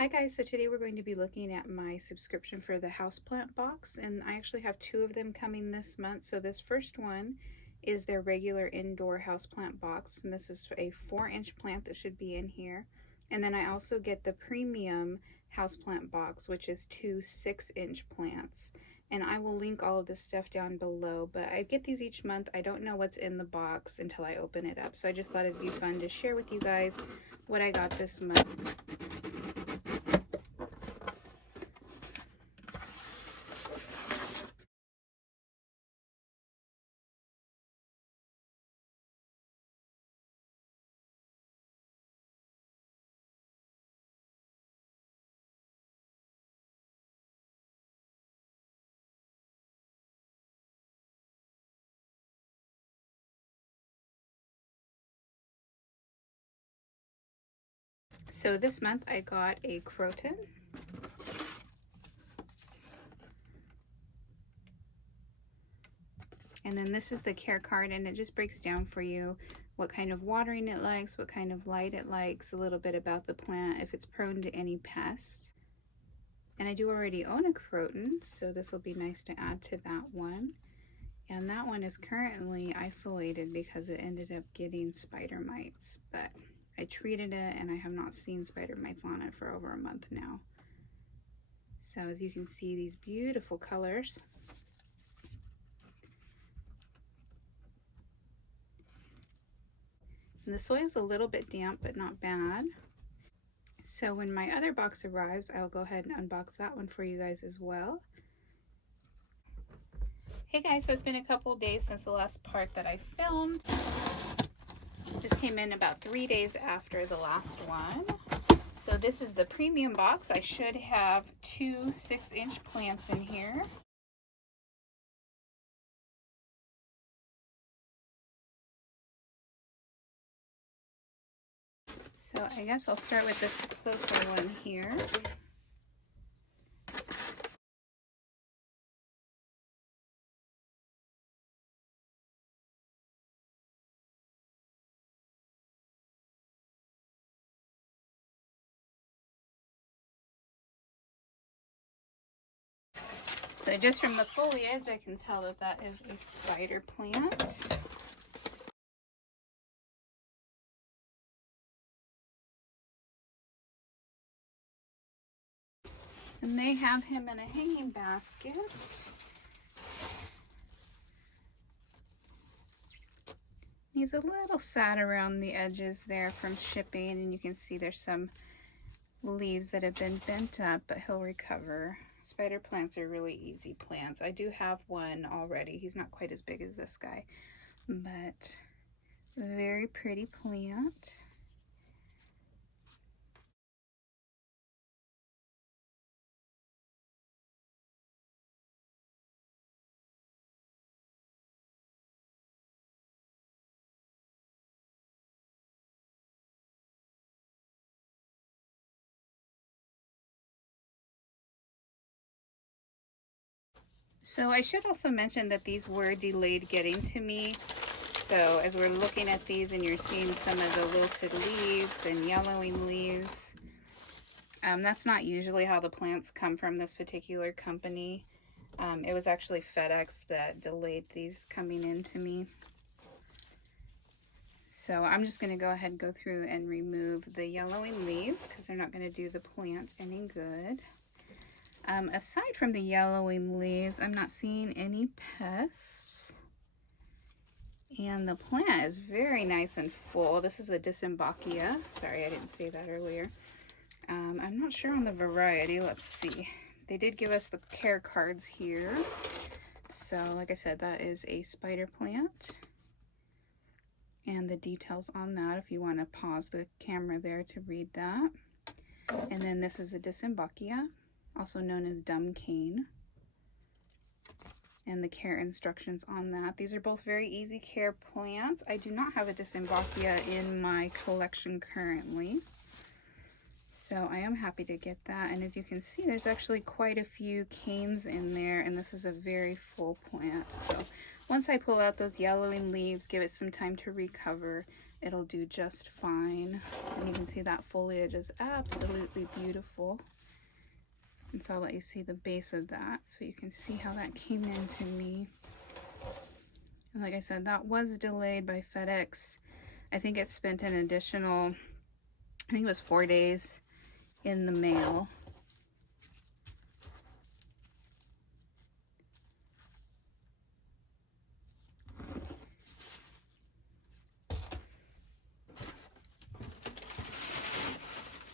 Hi guys, so today we're going to be looking at my subscription for the houseplant box, and I actually have two of them coming this month. So this first one is their regular indoor houseplant box, and this is a 4-inch plant that should be in here. And then I also get the premium houseplant box, which is two 6-inch plants. And I will link all of this stuff down below, but I get these each month. I don't know what's in the box until I open it up. So I just thought it'd be fun to share with you guys what I got this month. So this month I got a Croton. And then this is the care card, and it just breaks down for you what kind of watering it likes, what kind of light it likes, a little bit about the plant, if it's prone to any pests. And I do already own a Croton, so this will be nice to add to that one. And that one is currently isolated because it ended up getting spider mites, but I treated it and I have not seen spider mites on it for over a month now. So as you can see, these beautiful colors. And the soil is a little bit damp, but not bad. So when my other box arrives, I'll go ahead and unbox that one for you guys as well. Hey guys, so it's been a couple days since the last part that I filmed. Just came in about 3 days after the last one. So this is the premium box. I should have two 6-inch plants in here. So I guess I'll start with this closer one here. So just from the foliage, I can tell that that is a spider plant. And they have him in a hanging basket. He's a little sad around the edges there from shipping, and you can see there's some leaves that have been bent up, but he'll recover. Spider plants are really easy plants. I do have one already. He's not quite as big as this guy, but very pretty plant. So I should also mention that these were delayed getting to me. So as we're looking at these and you're seeing some of the wilted leaves and yellowing leaves, that's not usually how the plants come from this particular company. It was actually FedEx that delayed these coming in to me. So I'm just going to go ahead and go through and remove the yellowing leaves because they're not going to do the plant any good. Aside from the yellowing leaves, I'm not seeing any pests. And the plant is very nice and full. This is a Dysenbachia. Sorry, I didn't say that earlier. I'm not sure on the variety. Let's see. They did give us the care cards here. So like I said, that is a spider plant. And the details on that, if you want to pause the camera there to read that. And then this is a Dysenbachia, also known as dumb cane. And the care instructions on that. These are both very easy care plants. I do not have a Dysenbachia in my collection currently, so I am happy to get that. And as you can see, there's actually quite a few canes in there, and this is a very full plant. So once I pull out those yellowing leaves, give it some time to recover, it'll do just fine. And you can see that foliage is absolutely beautiful. And so I'll let you see the base of that so you can see how that came into me. And like I said, that was delayed by FedEx. I think it spent an additional, I think it was 4 days in the mail.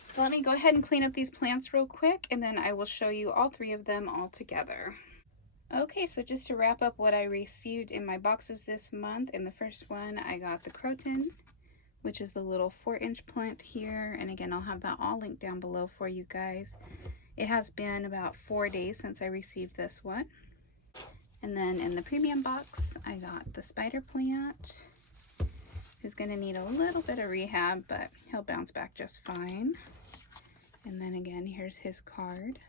So let me go ahead and clean up these plants real quick, and then I will show you all 3 of them all together. Okay, so just to wrap up what I received in my boxes this month, in the first one I got the Croton, which is the little 4-inch plant here, and again I'll have that all linked down below for you guys. It has been about 4 days since I received this one. And then in the premium box I got the spider plant, who's going to need a little bit of rehab, but he'll bounce back just fine. And then again, here's his card.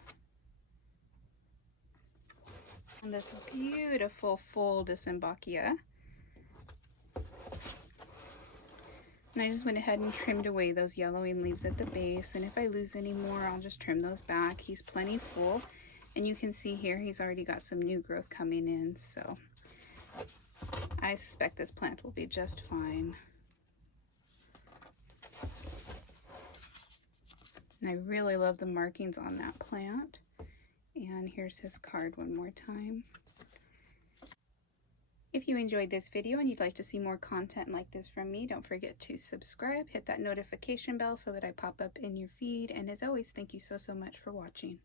And this beautiful full Dysenbachia. And I just went ahead and trimmed away those yellowing leaves at the base. And if I lose any more, I'll just trim those back. He's plenty full. And you can see here, he's already got some new growth coming in. So I suspect this plant will be just fine. And I really love the markings on that plant. And here's his card one more time. If you enjoyed this video and you'd like to see more content like this from me, don't forget to subscribe, hit that notification bell so that I pop up in your feed. And as always, thank you so much for watching.